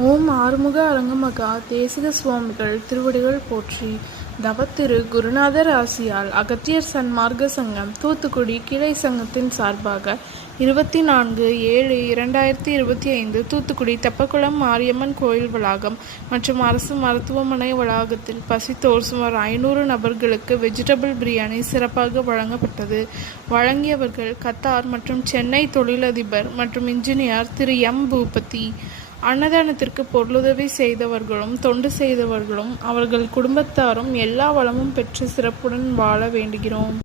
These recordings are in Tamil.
ஓம் ஆறுமுக அரங்கமகா தேசிக சுவாமிகள் திருவடிகள் போற்றி. தவத்திரு குருநாதர் ஆசியால் அகத்தியர் சன்மார்க்க சங்கம் தூத்துக்குடி கிளை சங்கத்தின் சார்பாக 24/7/2025 தூத்துக்குடி தெப்பக்குளம் மாரியம்மன் கோயில் வளாகம் மற்றும் அரசு மருத்துவமனை வளாகத்தில் பசித்தோர் சுமார் 500 நபர்களுக்கு வெஜிடபிள் பிரியாணி சிறப்பாக வழங்கப்பட்டது. வழங்கியவர்கள் கத்தார் மற்றும் சென்னை தொழிலதிபர் மற்றும் இன்ஜினியர் திரு எம் பூபதி. அன்னதானத்திற்கு பொருளுதவி செய்தவர்களும் தொண்டு செய்தவர்களும் அவர்கள் குடும்பத்தாரும் எல்லா வளமும் பெற்று சிறப்புடன் வாழ வேண்டுகிறோம்.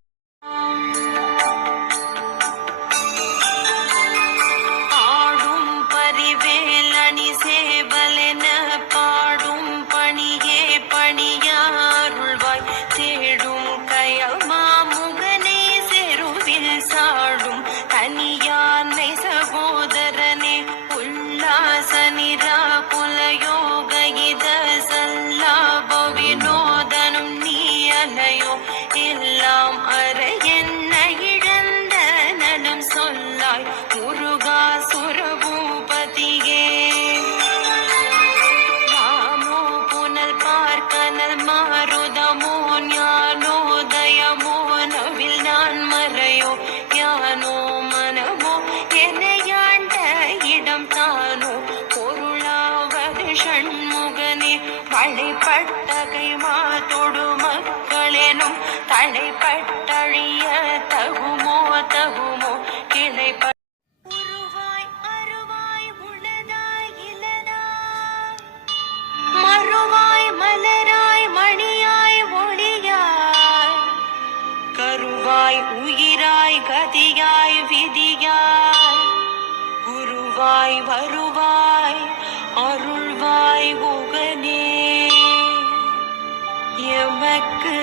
எல்லாம் அற என்ன இழந்த நலம் சொல்லாய் முருகா சுரபூபதியே. ராமோ புனல் பார்க்கனல் மாருதமோ ஞானோதயமோ நவில் நான் மறையோ யானோ மனமோ எனையாண்ட இடம் தானோ பொருளாவது ஷண்முகனே. வழிபட்ட கைமா தொடு மக்களெனும் தடைப்பட்டழிய தகுமோ தகுமோ கிளைப்ப உருவாய் அருவாய் உளதாய் இலதாய் மறுவாய் மலராய் மணியாய் ஒளியாய் கருவாய் உயிராய் கதியாய் விதியாய் குருவாய் வருவாய் அருள்வாய் உகனே. எமக்கு